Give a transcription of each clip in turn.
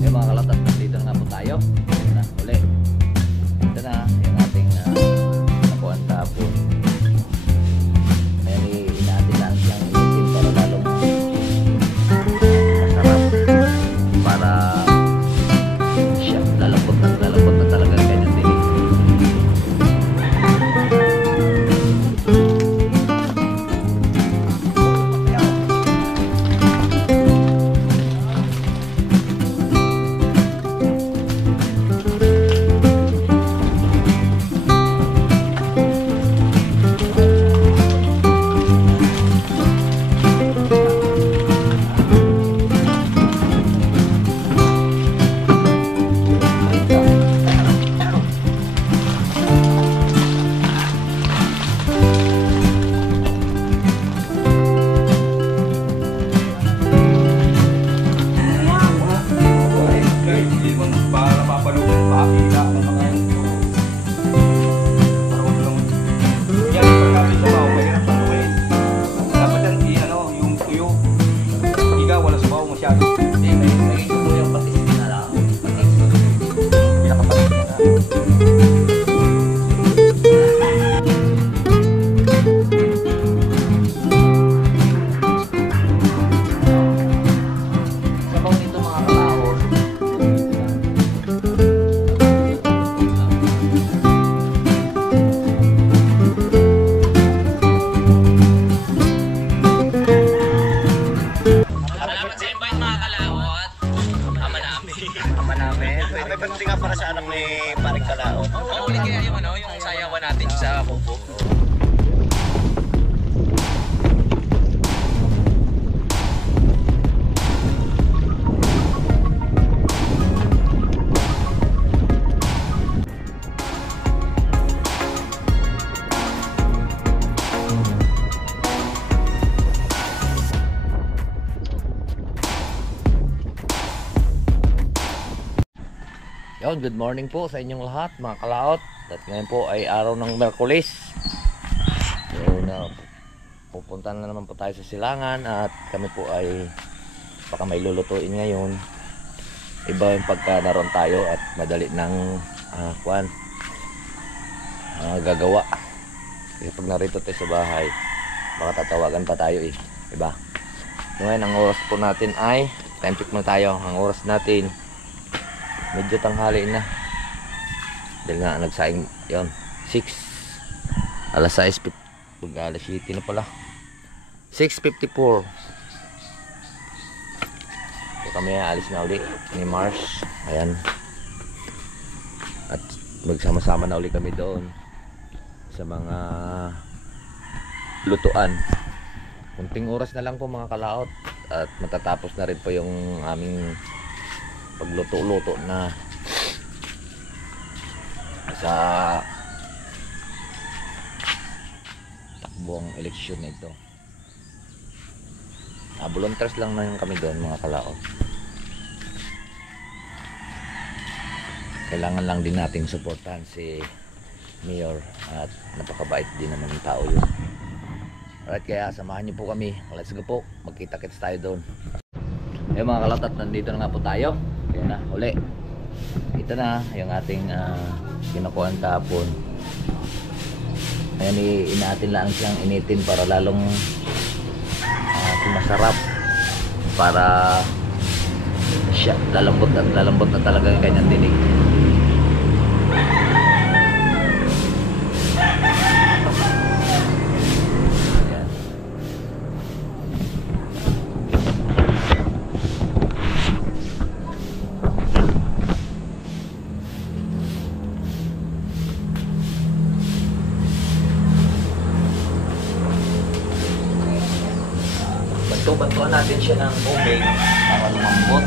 Yung mga kalatat, nandito na nga po tayo. Ito na, uli. Ito na, yung ating nakuhaan kahapon. Ngayon, inatin lang siyang initin para lalong masarap. Para siya, lalambot na talaga ang kanyang dilig. Pwede nga para sa anak ni Paring Kalao. Oo, ulit kaya yung sayawan natin sa kubo. Yon, good morning po sa inyong lahat mga kalaot. At ngayon po ay araw ng Miyerkules. So pupunta na naman po tayo sa silangan at kami po ay baka may lulutuin ngayon. Iba yung pagka naroon tayo at madali ng gagawa. Kasi pag narito tayo sa bahay, baka tatawagan pa tayo diba? So ngayon ang oras po natin ay time check na tayo. Ang oras natin medyo tanghali na dahil nga nagsaing yun 6 alas 6 alas 7 na pala 6:54. So kami alis na uli ni Mars, ayan, at magsama-sama na uli kami doon sa mga lutuan. Kunting oras na lang po mga kalaot at matatapos na rin po yung aming pagluto-luto na sa takbong eleksyon na ito. Volunteers lang na yung kami doon mga kalaot. Kailangan lang din nating suportahan si Mayor at napakabait din naman ng tao yun. Alright, kaya samahan niyo po kami. Let's go po, magkita-kits tayo doon. Eh mga kalaot, at nandito na nga po tayo. Yan na, uli. Ito na yung ating kinukuhaan kahapon. Ayan, inatin lang siyang initin para lalong masarap. Para siya, lalambot na talaga yung kanyang dinig. Bantuan natin siya ng tubig para lumambot.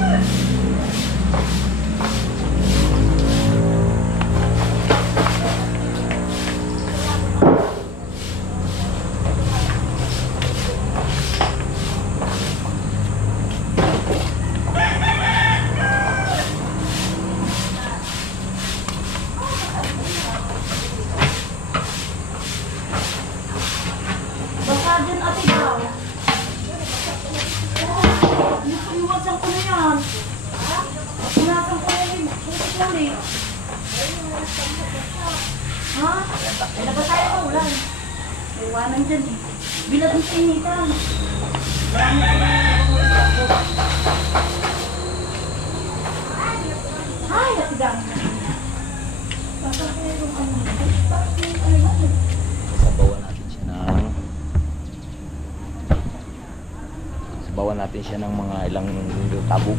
Baka dyan ate daw. Iwasan ko na yan. eh. Ha? May labas tayo pa ulan. May iwanan dyan eh. Bilat ang sinitan. Marami ko na ay, natigang. Sabawan natin siya ng mga ilang tabo.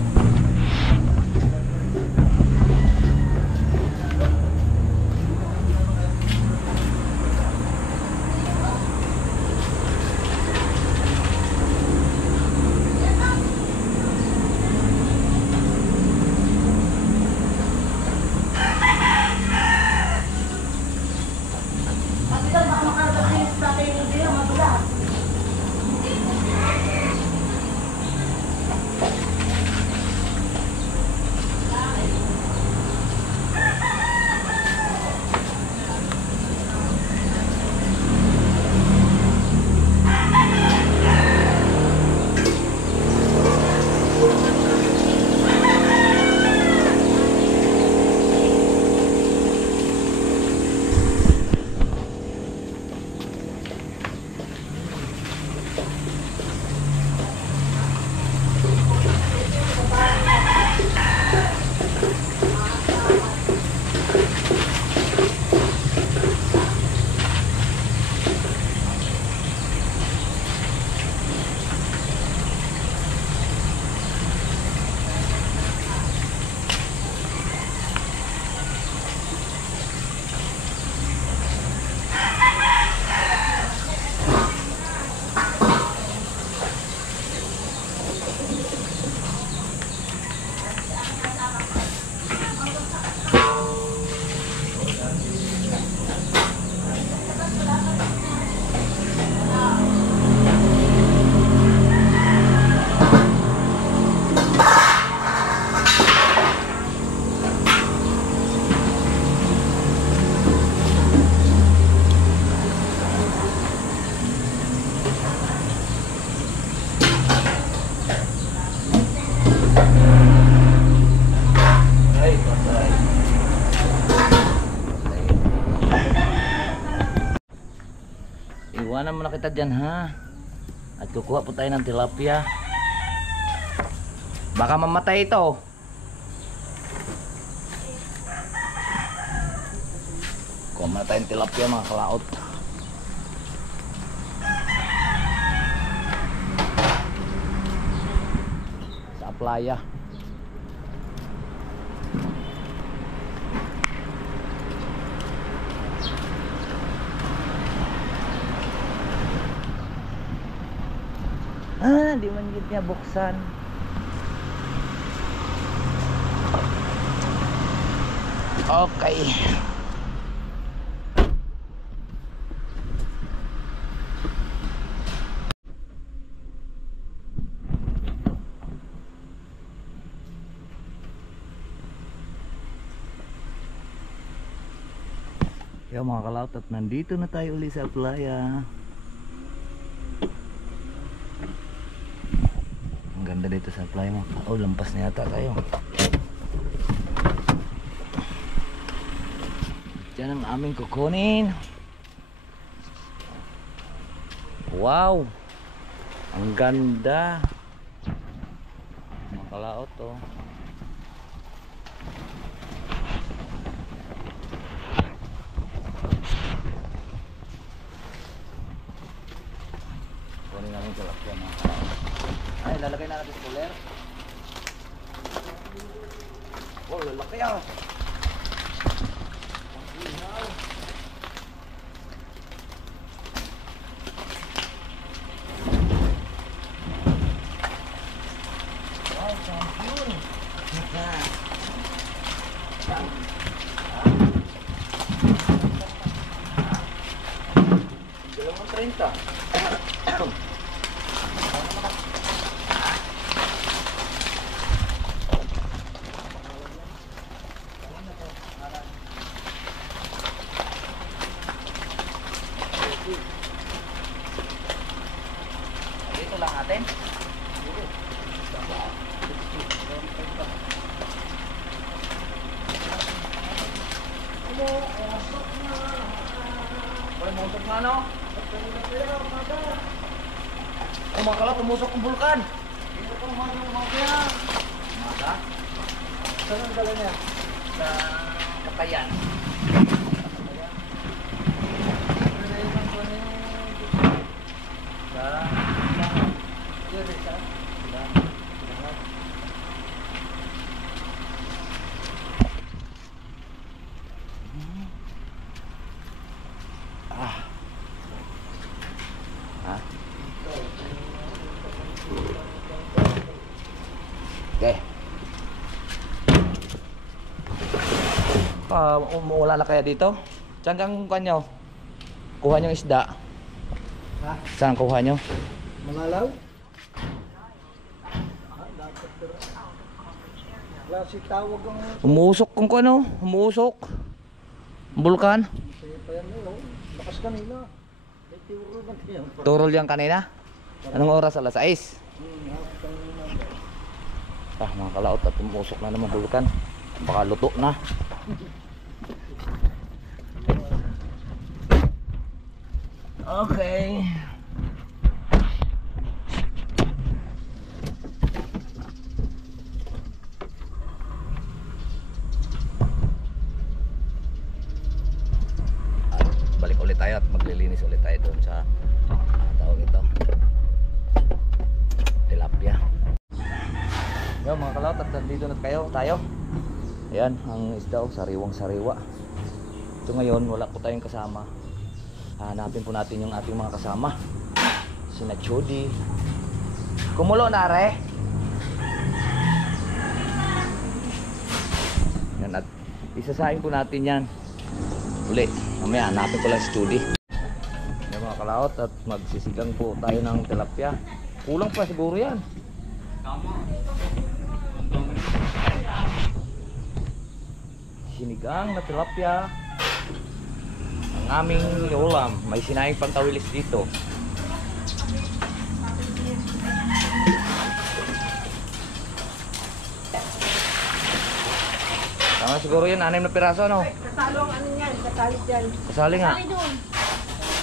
Matigang baka makarating sa tatay ng dila, matulas. Iwanan mo na kita dyan ha. At kukuha po tayo ng tilapia. Baka mamatay ito. Kuha mo na tayong tilapia mga kalaot. Sa playa. Di man gid niya buksan. Okay. Yo mga kalaot, at nandito na tayo uli sa playa. Ang ganda dito sa playa mo. Oh, lampas na yata tayo. Diyan ang aming kukunin. Wow! Ang ganda. Mga kalaot to. Kunin namin tilapia mga kalaot. Ay, lalagay na natin sa cooler. Oh, lalaki ah. Wow, champion. Dalawang 30. Dito lang natin. Tumusok na, no? Oh, mga kalot, tumusok ang bulkan. Mada? Saan ang dala niya? Sa Katayan. Okay. Umuula na kaya dito? Saan kang kuha nyo? Kuha nyo isda? Ha? Saan kuha nyo? Mangalaw? Klase tawag ang Umuusok kung ano? Umuusok? Bulkan? sa'yo pa yan eh. Lakas kanina. May tiwuro na yan. Turol yan kanina? Anong oras? Alas 6? Mga kalaot at umusok na naman bulkan. Baka luto na. Okay. At balik ulit tayo at maglilinis ulit tayo doon sa tawag ito, tilapia. Yo mga kalawat, at nandito na tayo. Ayan, ang isda, sariwang sariwa. So ngayon, wala po tayong kasama. Hanapin po natin yung ating mga kasama. Sina Chody. Kumulo na, re? Yan, at isasahin po natin yan. Uli, mamaya hanapin ko lang si Chody. Yan mga kalawat, at magsisigang po tayo ng tilapia. Kulang pa siguro yan. Sinigang na tilapia ang aming ulam. May sinayang pantawilis dito. Tama siguro yun, 6 na piraso, no? Kasalo ang ano yan, kasali dyan. Kasali nga. Kasali doon.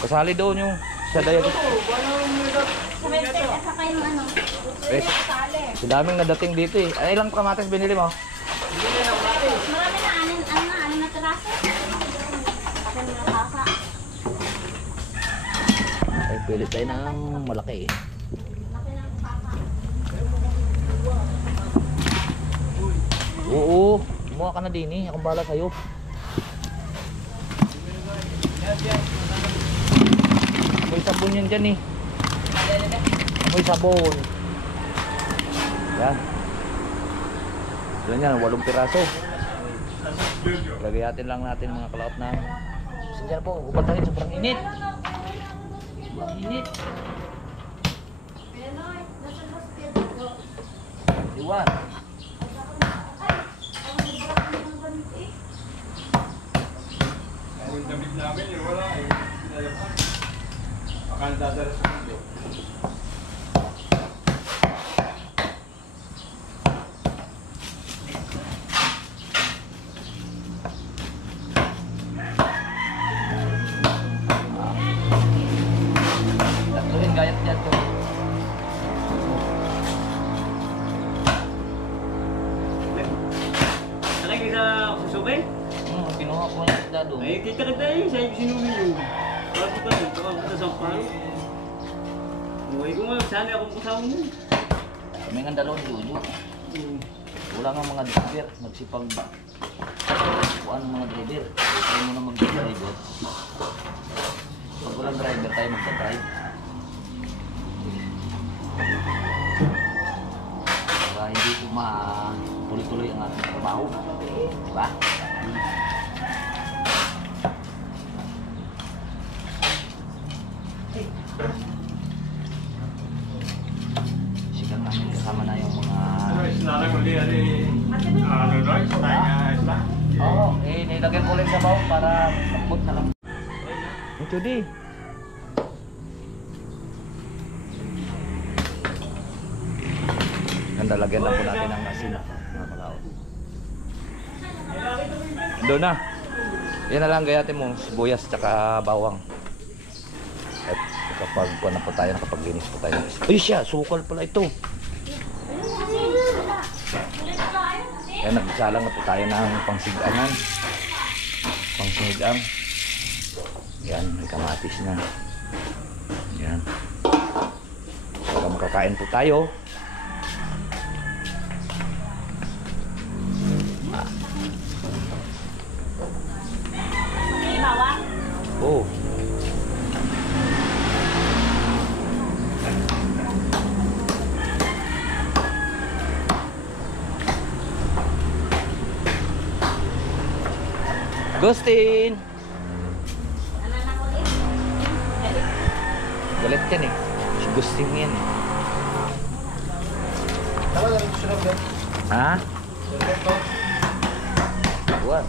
Kasali doon yung sa dayag. Kumete, at saka yung ano. Eh, Kasali. si daming nadating dito eh. Ay, ilang kamatis binili mo? Marami na, anin na tiraso. Akin na kasa. Ay, pilit tayo ng malaki eh. Oo, kumuha ka na din eh. Akong bala sa'yo. May sabon yan dyan eh. May sabon. Yan. Yan yan, 8 piraso. Lagay natin lang natin mga kalaot na. Sige po, ubad tayo, sobrang init. Sobrang init. Iwan. Yung damit namin, yung wala eh. Akala dadala sa mundo. Tatluhin gayat dyan to. Talagi sa susubin? Pinuha ko ng isda doon. Ay, kita ka tayo. Sa'yo sinumi yun. Bakit ka yun? Baka kita sa palo. Uy, kung sana akong kasama mo. Kami nga dalawang Jojo. Wala nga mga driver. Nagsipag kuhaan ng mga driver. Tayo muna mag-driver. Pag walang driver, tayo magsa-drive. Para hindi ko tuloy-tuloy ang ating trabaho. Diba? Sigang namin kasama na yung mga... Ano, isinalang uli, ano, no? Isla. Oo, nilagyan ko lang sa baw para lambot na lang. Ito di. Ganda, lagyan lang po natin ng asin. Mga kalaot. Doon na. Yan na lang gayatin mo, sibuyas tsaka bawang. At kapag na po tayo, nakapaglinis po tayo. Ay siya, sukal pala ito. Yan, nagsalang na po tayo ng pangsigangan. Pangsigang. Yan, may kamatis na. Yan. Para makakain po tayo. Oh. Gustin. Galit yan eh. Si Gustin yan eh. Tama na rin siya lang. Ha? What?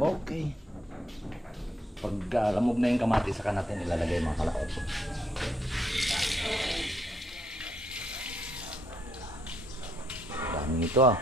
Okay. Pag lamog na yung kamatis, saka natin ilalagay mga kalakot. Daming ito ah.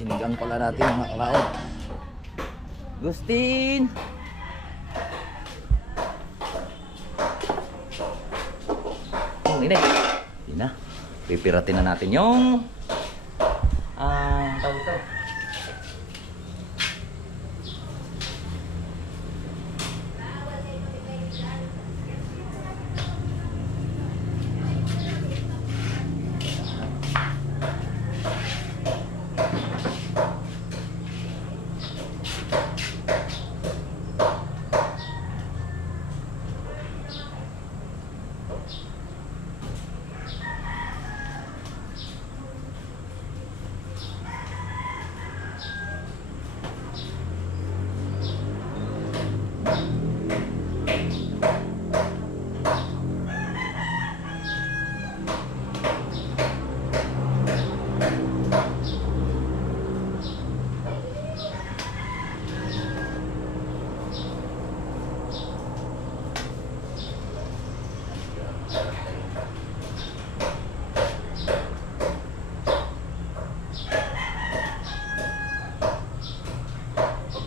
Sinigang pala natin mga kalaot. Gustin! Hindi na. Pipiratin na natin yung tawag ito.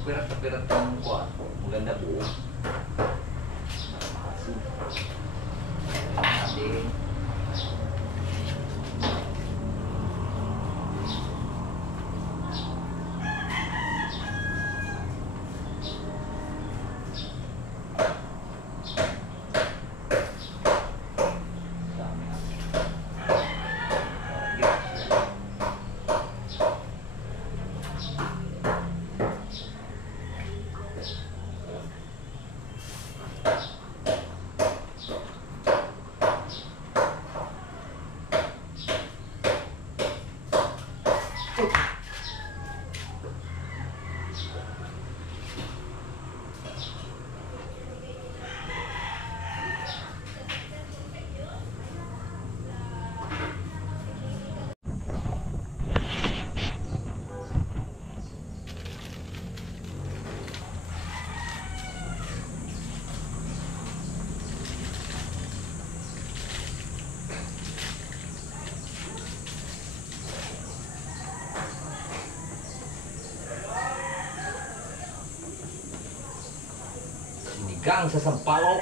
Pagpirat ng kuha, maganda buo. Ating Hanggang sa Sampalok.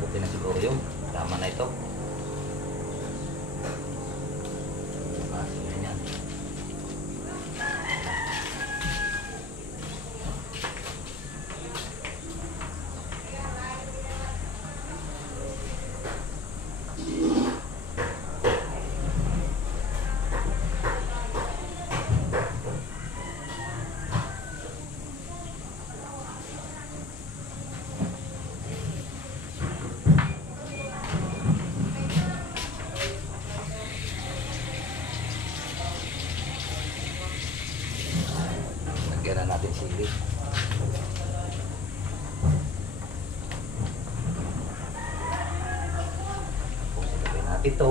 Buti na siguro yun. Tama na ito. Yan. Lagyan na natin sili. Lagyan natin ito.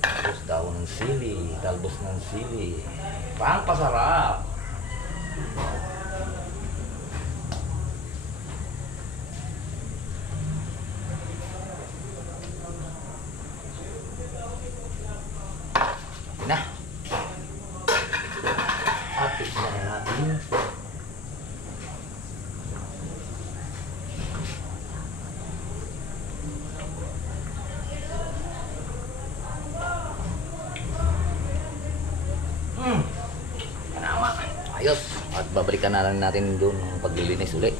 Talbos daw ng sili. Talbos ng sili. Pangpasarap. Na. At tignan na natin. Panama. Ayos. At babalikan na lang natin doon ang paglilinis ulit.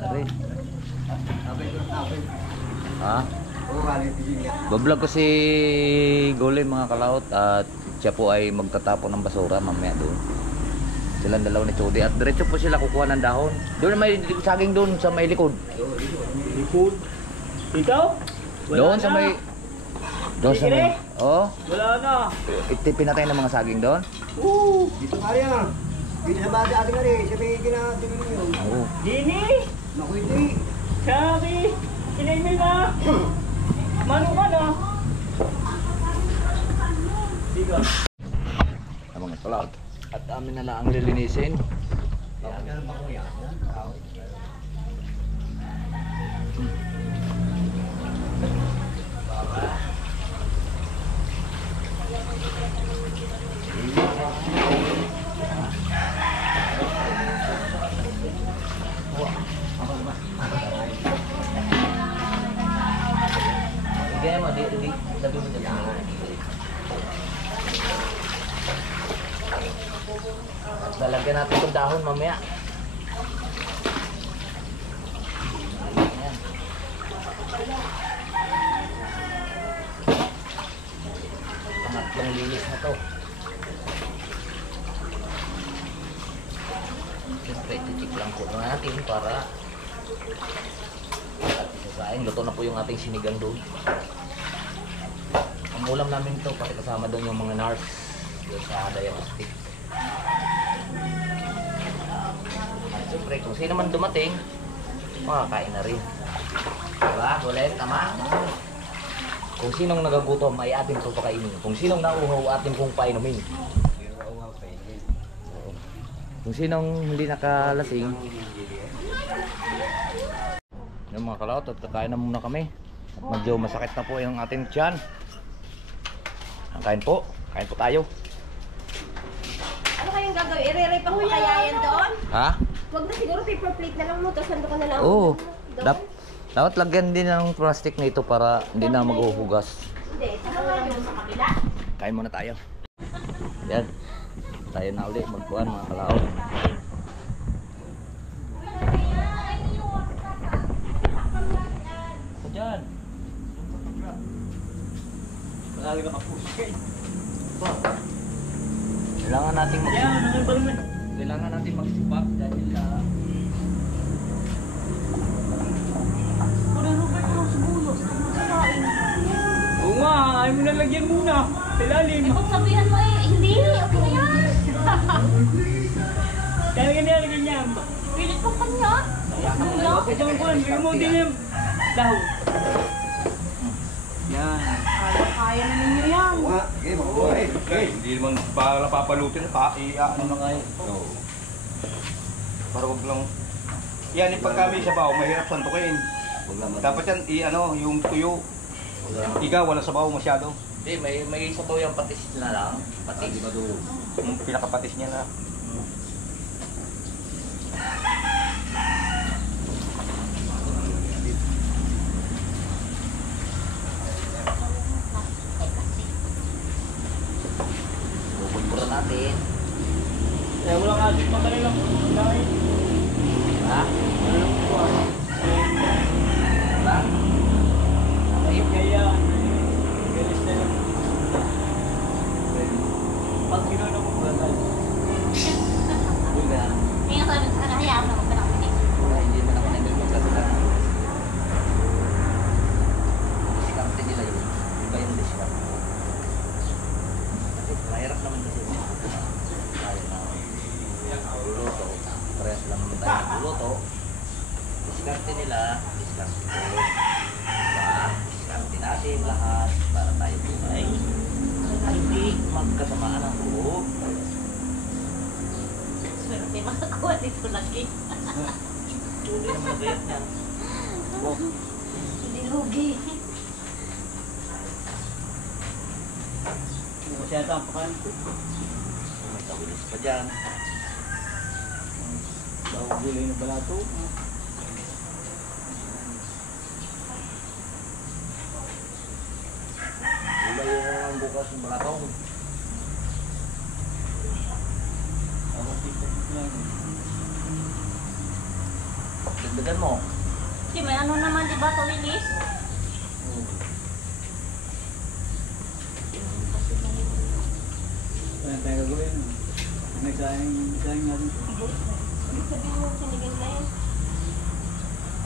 Aray. Ha? Bablog ko si Golem mga kalaot at siya po ay magtatapon ng basura mamaya doon. Silang dalawa ni Chody at diretso po sila kukuha ng dahon. Doon may saging doon sa may likod. Likod. Ikaw? Wala Doon na. sa may... Doon sa may... Oh, Wala na. pinatay ng mga saging doon. Dito nga rin ah. Dito sa bata ating nga rin. Sabi kinakatin mo yun. Oo. Dini! Naku, hindi. Sabi! Inaimil na! Mano ka na? Diga. Ang mga kalaot. At amin na lang ang lilinisin. Ganun ba ko yan? Sige mo, di sabi mo dyan. At lalagyan natin itong dahon mamaya. Ayan. Pangatlong linis na to. Siyempre, titik lang po natin para at isasain. Luto na po yung ating sinigang doon. Ang ulam namin ito, pati kasama doon yung mga nars doon sa diagnostic. At siyempre, kung sino man dumating, makakain na rin. Diba? Golem, tama? Kung sinong nagagutom, ay atin ito pakainin. Kung sinong nauuhaw, atin pong painumin. Kung sinong hindi nakalasing, yung mga kalaot, at kakain na muna kami. At medyo masakit na po yung ating tiyan. Kain po tayo. Ano kayong gagawin? I-re-rape pa kaya yan doon? Ha? Huwag na siguro paper plate na lang mo, tapos nando ka na lang. Oo. Doon? Dapat lagyan din ng plastic na ito para hindi na maghuhugas. Hindi, saka nga doon sa kabila. Kain muna tayo. Yan. Tayo na ulit magkuhan mga kalaot. Ito dyan. Malagi na kapusay. Kailangan natin Ayan, ano ba naman? Kailangan natin magsipag dahil Oo nga, ayaw mo na lagyan muna. Sa ilalim. Kung sabihan mo hindi, okay na yan. Kaya ganyan, ganyan. Pilit ko kanya. Ito ang kuhan, bigyan mo din yung Daw. Yan. Kaya na ninyo yan. Oo nga. Okay, mabuhay. Okay. Hindi naman para papalutin pa ano na kayo. Oo. Para wag lang. Yan yung pagkami sa bawo, mahirap santukin. Dapat yan ano, yung tuyo. Iga wala sa bawo masyado. Hindi, may sabaw yung patis na lang. Patis. Yung pinakapatis niya na. Bubulbura natin. Eh, wala ka. Madali lang. Dahil. Ha? Ba? Ayun kaya. Galis na lang. Pag gano'n ako bulan. Buga. May nga sabi sa kanya, hayaan mo na magpanakulis. Wala, hindi man ako nagkakasalan. Diskarte nila yun. Iba yung diskarte. Kasi mahirap naman kasi. Kaya na. Luluto. Parehas lang naman tayo nagluluto. Diskarte nila. Diskarte ko. Diba? Diskarte natin lahat. Para tayo buhay. Ay, hindi magkasamaan ang loob. Swerte makakuha dito lagi. Tuloy naman na bayat niyan. Hindi lugi. Masyado ang pakan. May tawilis pa dyan. Daw gulay na balato. Gulay yung bukas ng balatong. Ako dito lang. Dagdagan mo. Kasi may ano naman, di ba, tawilis? Wala tayo gagawin. May kain natin. Sabi mo, sinigang na yun.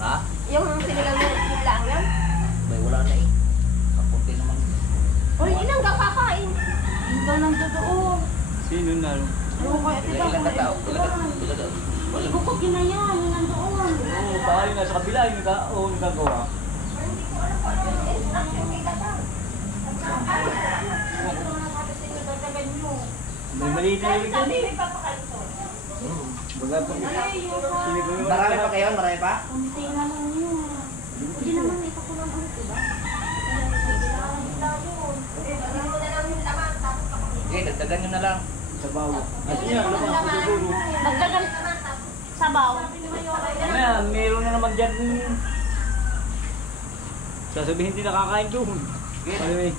Ha? Yung sinigang na yun lang yan? May wala na eh. Kapunti naman. Uy, inang kakain. Hindi ka nang totoo. Sino na? Ano kaya ito? Ilan na tao? Ilan na? Uy, bukog yun na yan. Yung nandoon. Oo, baka yung nasa kabila yung nagagawa. May maliit na yung ganyan. Baga pa. Marami pa kayo? Marami pa? Kunti na lang yun. Hindi naman ito ko lang ulit, diba? Okay, dagdagan nyo na lang. Sa bawo. At yan, labas ko siguro. Magdagan sabaw. Mamaya, meron na naman dyan. Sasabihin hindi nakakain doon. Anyway.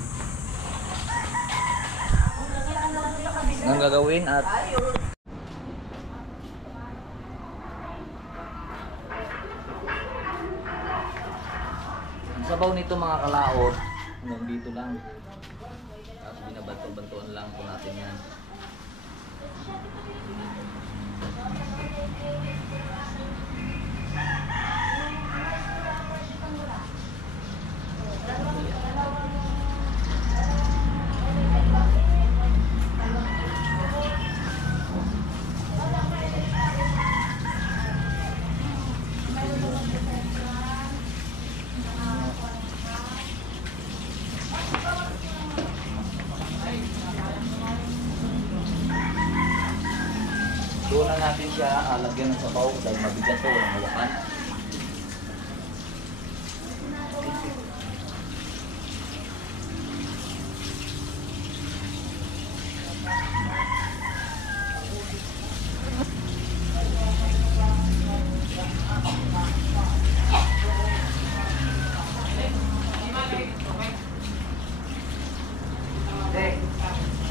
Ang gagawin at ang sabaw nito mga kalaot hanggang dito lang. Tapos binabanto-bantuan lang po natin yan. Doon na natin siya lagyan ng sabaw dahil mabigat to, walang hawakan.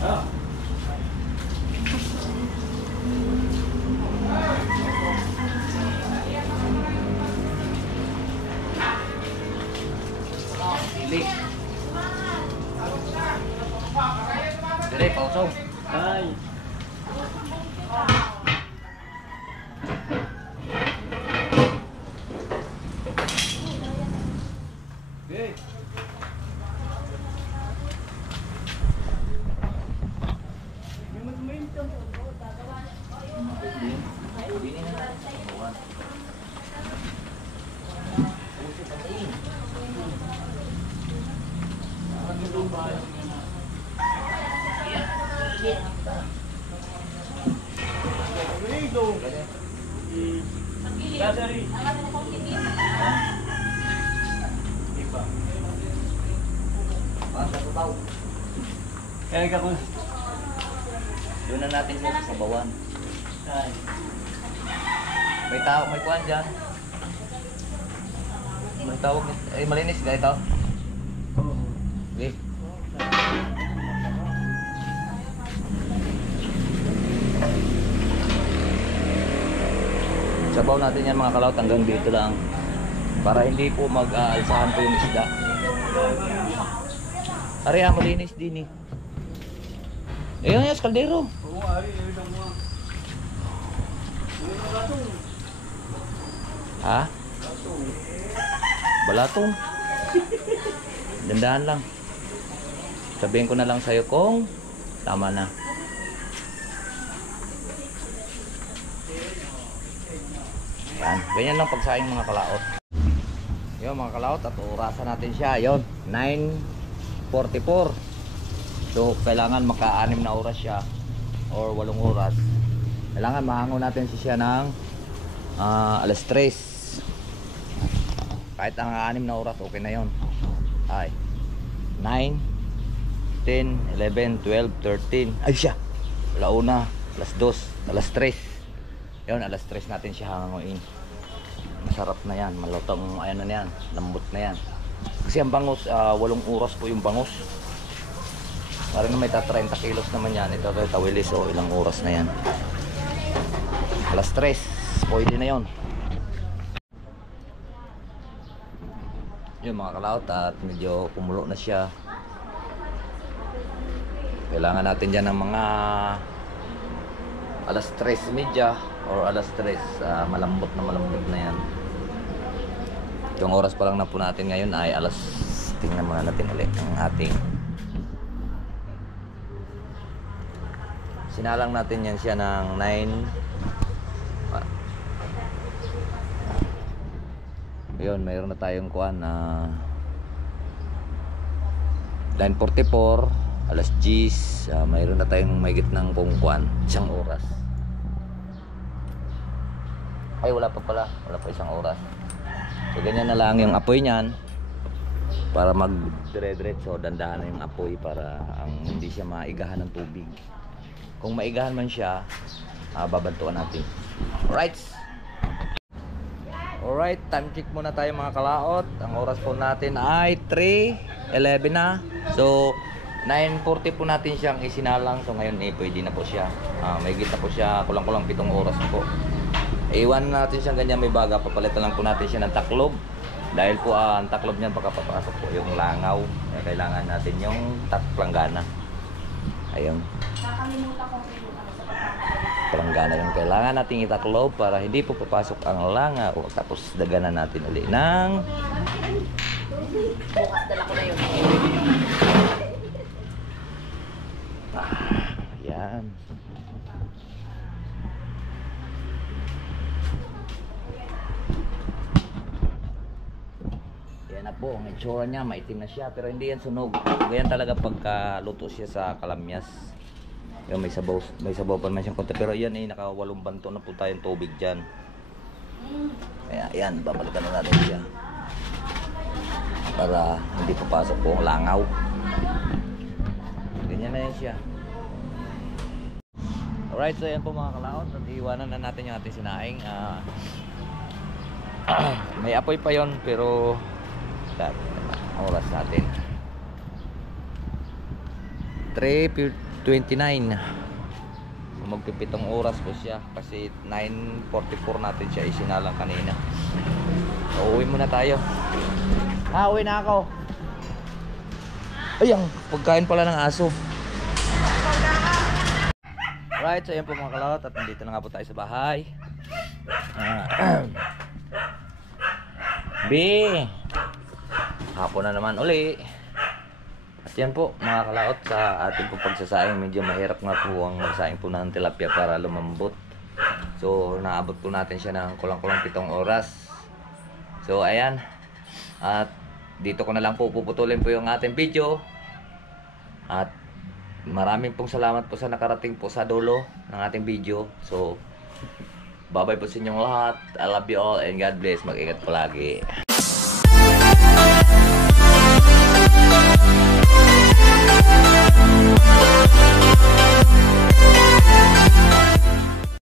Ah. Pili. Dire, pausaw. Ay. Okay. Binin na natin sa inuwan. Puso patayin. Kaya ka kung... Doon na natin sa bawan. May tao, may kuhan dyan. May tawag, ay malinis ka ito. Okay. Sabaw natin yan mga kalawt hanggang dito lang. Para hindi po mag-aalsahan po yung isda. Ari, malinis din eh. Ayun yung kaldero. Oo, ari, yun ang mga... Yun ang gatong. Ha? Balatong. Dandahan lang. Sabihin ko na lang sa'yo kung tama na. Yan. Ganyan lang pagsaing mga kalaot. Yun mga kalaot at orasan natin siya. Yun. 9:44. So kailangan maka-6 na oras siya or 8 oras. Kailangan mahango natin siya ng alas 3. Kahit ang 6 na oras okay na yon. Ay 9, 10, 11, 12, 13. Ay siya. Alauna, alas 2, alas 3. Yon, alas 3 natin siya hanguin. Masarap na yan, malutong ayan na yan, lambot na yan. Kasi ang bangus 8 oras po yung bangus. Parang may 30 kilos naman yan. Ito tawilis o ilang oras na yan. Alas 3, pwede na yon. Yun mga kalaot at medyo kumulo na siya. Kailangan natin dyan ng mga alas 3:30 or alas 3. Malambot na yan. Yung oras pa lang na po natin ngayon ay alas, tingnan mga natin ulit ang ating sinalang natin yan siya ng 9. Yun, mayroon na tayong kuhan na 9:44, alas 10. Mayroon na tayong mahigit ng kuhan, 1 oras. Ay wala pa pala, wala pa 1 oras. So ganyan na lang yung apoy niyan para mag dire-diretso, dandahan na yung apoy para hindi siya maigahan ng tubig. Kung maigahan man siya, babantuan natin. Alright, time check muna tayo mga kalaot. Ang oras po natin ay 3:11 na. So 9:40 po natin siyang isinalang. So ngayon pwede na po siya. May gita po siya, kulang-kulang 7 oras po. Iwan natin siyang ganyan, may baga. Papalitan lang po natin siya ng taklob. Dahil po ang taklob niyan baka papasok po yung langaw. Kailangan natin yung planggana. Ayun. Nakakalimutan ko yung ano sa pagkakalimutan. Planggana yung kailangan natin itaklob para hindi po papasok ang langaw. Tapos daganan natin ulit ng Bukas dala ko na yun. yan. Yan na po, ang itsura niya, maitim na siya pero hindi yan sunog. Ganyan talaga pagka luto siya sa kalamyas. Yung may sabaw pa naman siyang konti pero yan naka 8 banto na po tayong tubig dyan. Kaya yan, babalikan na natin siya para hindi papasok po ang langaw. Ganyan na yan siya. Alright, so yan po mga kalaot at iwanan na natin yung ating sinaing. May apoy pa yon pero oras natin 3:29. Magpipitong oras po siya kasi 9:44 natin siya isinalang kanina. So, uwi muna tayo. Uwi na ako. Ay, ang pagkain pala ng aso. Right, so yan po mga kalawat at nandito na nga po tayo sa bahay. B, hapon na naman uli. At yan po mga kalaot, sa ating po pagsasaing medyo mahirap nga po ang magsaing po ng tilapia para lumambot. So naabot po natin siya ng kulang-kulang 7 oras. So ayan, at dito ko na lang po puputulin po yung ating video. At maraming pong salamat po sa nakarating po sa dulo ng ating video. So, bye-bye po sa inyong lahat. I love you all and God bless. Mag-ingat po lagi.